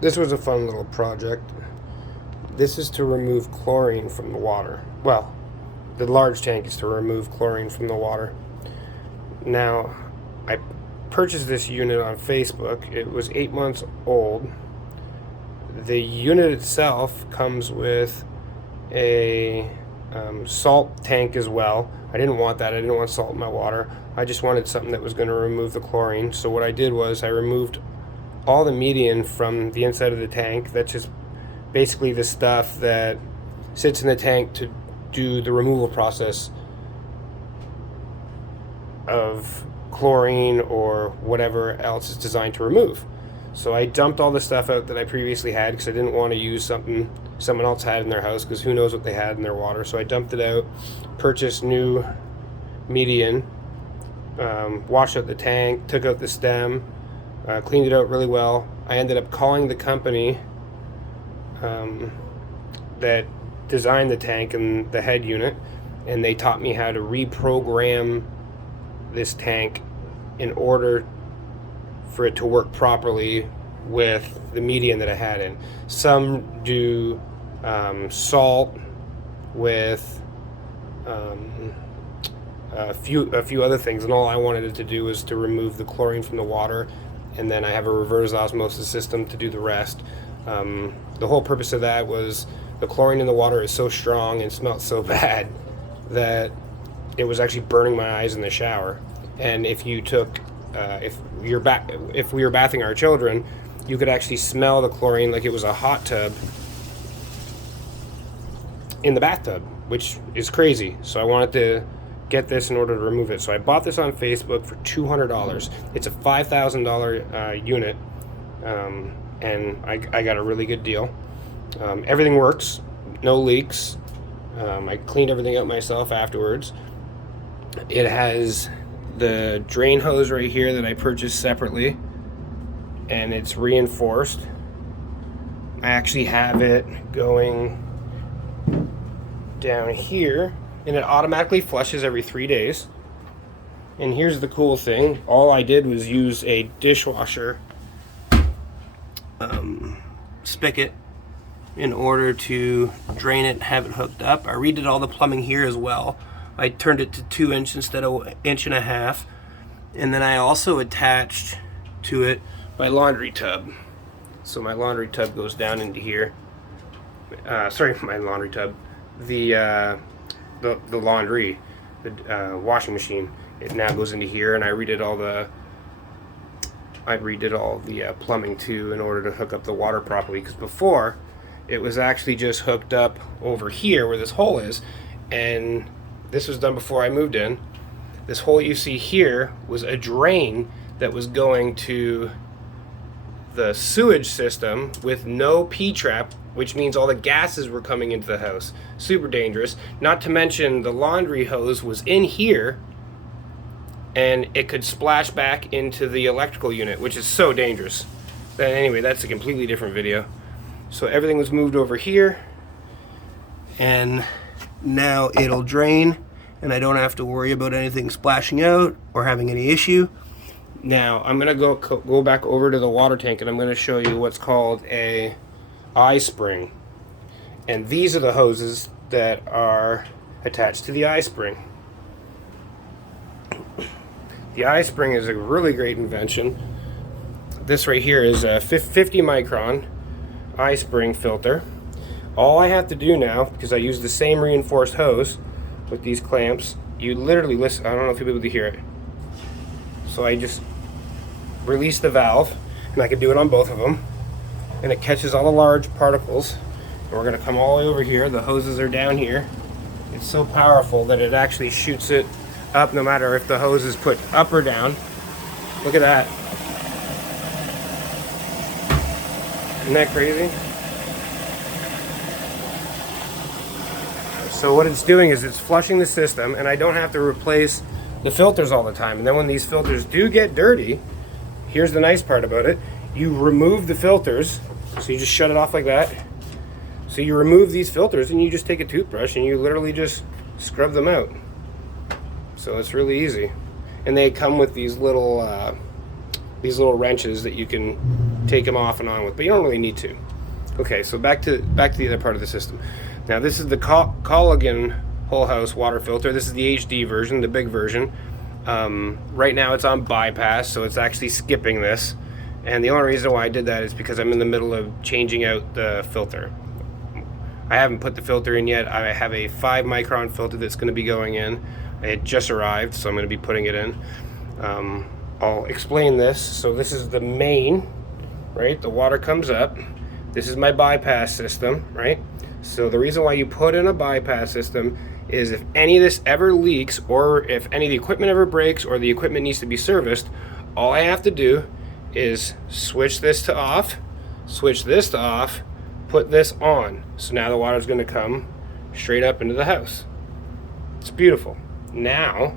This was a fun little project. This is to remove chlorine from the water. Well, the large tank is to remove chlorine from the water. Now, I purchased this unit on Facebook. It was 8 months old. The unit itself comes with a salt tank as well. I didn't want that. I didn't want salt in my water. I just wanted something that was going to remove the chlorine. So what I did was I removed all the median from the inside of the tank. That's just basically the stuff that sits in the tank to do the removal process of chlorine or whatever else is designed to remove. So I dumped all the stuff out that I previously had because I didn't want to use something someone else had in their house, because who knows what they had in their water. So I dumped it out, purchased new median, washed out the tank, took out the stem, cleaned it out really well. I ended up calling the company that designed the tank and the head unit, and they taught me how to reprogram this tank in order for it to work properly with the median that I had in. Some do salt with a few other things, and all I wanted it to do was to remove the chlorine from the water, and then I have a reverse osmosis system to do the rest. The whole purpose of that was the chlorine in the water is so strong and smells so bad that it was actually burning my eyes in the shower. And if you took if we were bathing our children, you could actually smell the chlorine like it was a hot tub in the bathtub, which is crazy. So I wanted to get this in order to remove it. So I bought this on Facebook for $200. It's a $5,000 unit, and I got a really good deal. Everything works, no leaks. I cleaned everything out myself afterwards. It has the drain hose right here that I purchased separately, and it's reinforced. I actually have it going down here, and it automatically flushes every 3 days. And here's the cool thing: all I did was use a dishwasher spigot in order to drain it and have it hooked up. I redid all the plumbing here as well. I turned it to 2 inch instead of 1.5 inches, and then I also attached to it my laundry tub. So my laundry tub goes down into here. My laundry tub. The laundry, the washing machine. It now goes into here, and I redid all the plumbing too in order to hook up the water properly. Because before, it was actually just hooked up over here where this hole is, and this was done before I moved in. This hole you see here was a drain that was going to the sewage system with no P-trap, which means all the gases were coming into the house. Super dangerous. Not to mention the laundry hose was in here, and it could splash back into the electrical unit, which is so dangerous. But anyway, that's a completely different video. So everything was moved over here, and now it'll drain, and I don't have to worry about anything splashing out or having any issue. Now I'm gonna go back over to the water tank, and I'm gonna show you what's called a Ispring. And these are the hoses that are attached to the Ispring. The Ispring is a really great invention. This right here is a 50 micron Ispring filter. All I have to do now, because I use the same reinforced hose with these clamps, you literally listen. I don't know if you'll be able to hear it. So I just release the valve, and I can do it on both of them, and it catches all the large particles. And we're gonna come all the way over here. The hoses are down here. It's so powerful that it actually shoots it up no matter if the hose is put up or down. Look at that. Isn't that crazy? So what it's doing is it's flushing the system, and I don't have to replace the filters all the time. And then when these filters do get dirty, here's the nice part about it. You remove the filters, so you just shut it off like that. So you remove these filters, and you just take a toothbrush and you literally just scrub them out. So it's really easy. And they come with these little wrenches that you can take them off and on with, but you don't really need to. Okay, so back to the other part of the system. Now this is the Culligan whole house water filter. This is the HD version, the big version. Right now it's on bypass, so it's actually skipping this. And the only reason why I did that is because I'm in the middle of changing out the filter. I haven't put the filter in yet. I have a 5 micron filter that's going to be going in. It just arrived, so I'm going to be putting it in. I'll explain this. So this is the main, right? The water comes up. This is my bypass system, right? So the reason why you put in a bypass system is if any of this ever leaks, or if any of the equipment ever breaks, or the equipment needs to be serviced, all I have to do is switch this to off, switch this to off, put this on. So now the water's going to come straight up into the house. It's beautiful. Now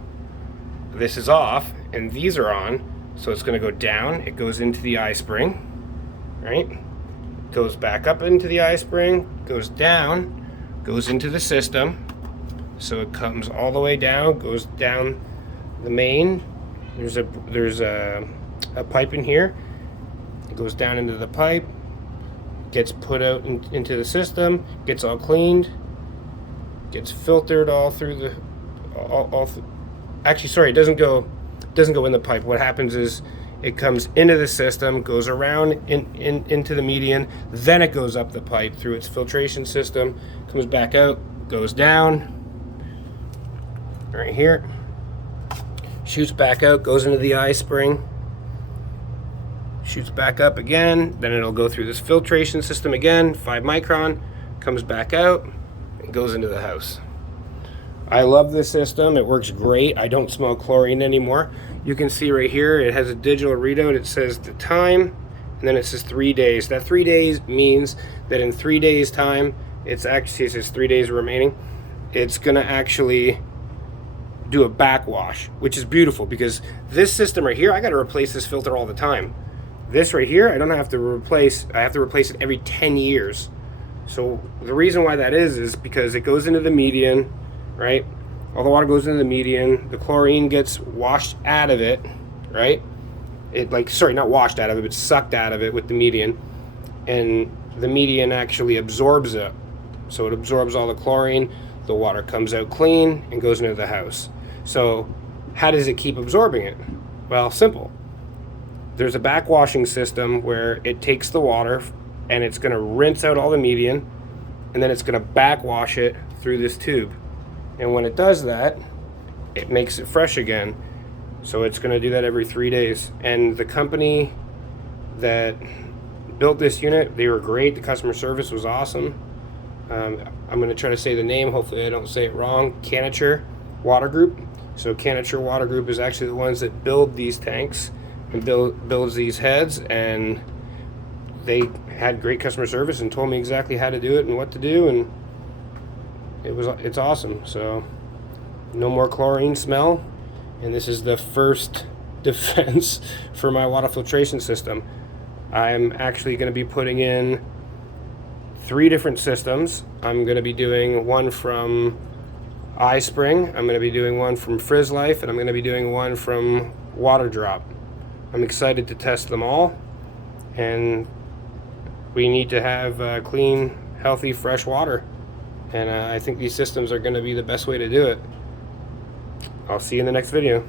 this is off and these are on, so it's going to go down. It goes into the Ispring, right? Goes back up into the Ispring, goes down, goes into the system. So it comes all the way down, goes down the main. There's a pipe in here. It goes down into the pipe, gets put out into the system, gets all cleaned, gets filtered all through the actually, sorry, it doesn't go in the pipe. What happens is it comes into the system, goes around into the median, then it goes up the pipe through its filtration system, comes back out, goes down right here, shoots back out, goes into the Ispring, shoots back up again, then it'll go through this filtration system again, 5 micron, comes back out, and goes into the house. I love this system. It works great. I don't smell chlorine anymore. You can see right here, it has a digital readout. It says the time, and then it says 3 days. That 3 days means that in 3 days time, it says 3 days remaining, it's gonna actually do a backwash, which is beautiful because this system right here, I gotta replace this filter all the time. This right here, I don't have to replace, I have to replace it every 10 years. So the reason why that is because it goes into the median, right? All the water goes into the median, the chlorine gets washed out of it, right? Sorry, not washed out of it, but sucked out of it with the median. And the median actually absorbs it. So it absorbs all the chlorine, the water comes out clean and goes into the house. So how does it keep absorbing it? Well, simple. There's a backwashing system where it takes the water and it's gonna rinse out all the median, and then it's gonna backwash it through this tube. And when it does that, it makes it fresh again. So it's gonna do that every 3 days. And the company that built this unit, they were great. The customer service was awesome. I'm gonna try to say the name, hopefully I don't say it wrong. Canature Water Group. So Canature Water Group is actually the ones that build these tanks and builds these heads, and they had great customer service and told me exactly how to do it and what to do, and it's awesome. So no more chlorine smell, and this is the first defense for my water filtration system. I'm actually going to be putting in 3 different systems. I'm going to be doing one from Ispring, I'm going to be doing one from Frizz Life, and I'm going to be doing one from Water Drop. I'm excited to test them all, and we need to have clean, healthy, fresh water. And I think these systems are going to be the best way to do it. I'll see you in the next video.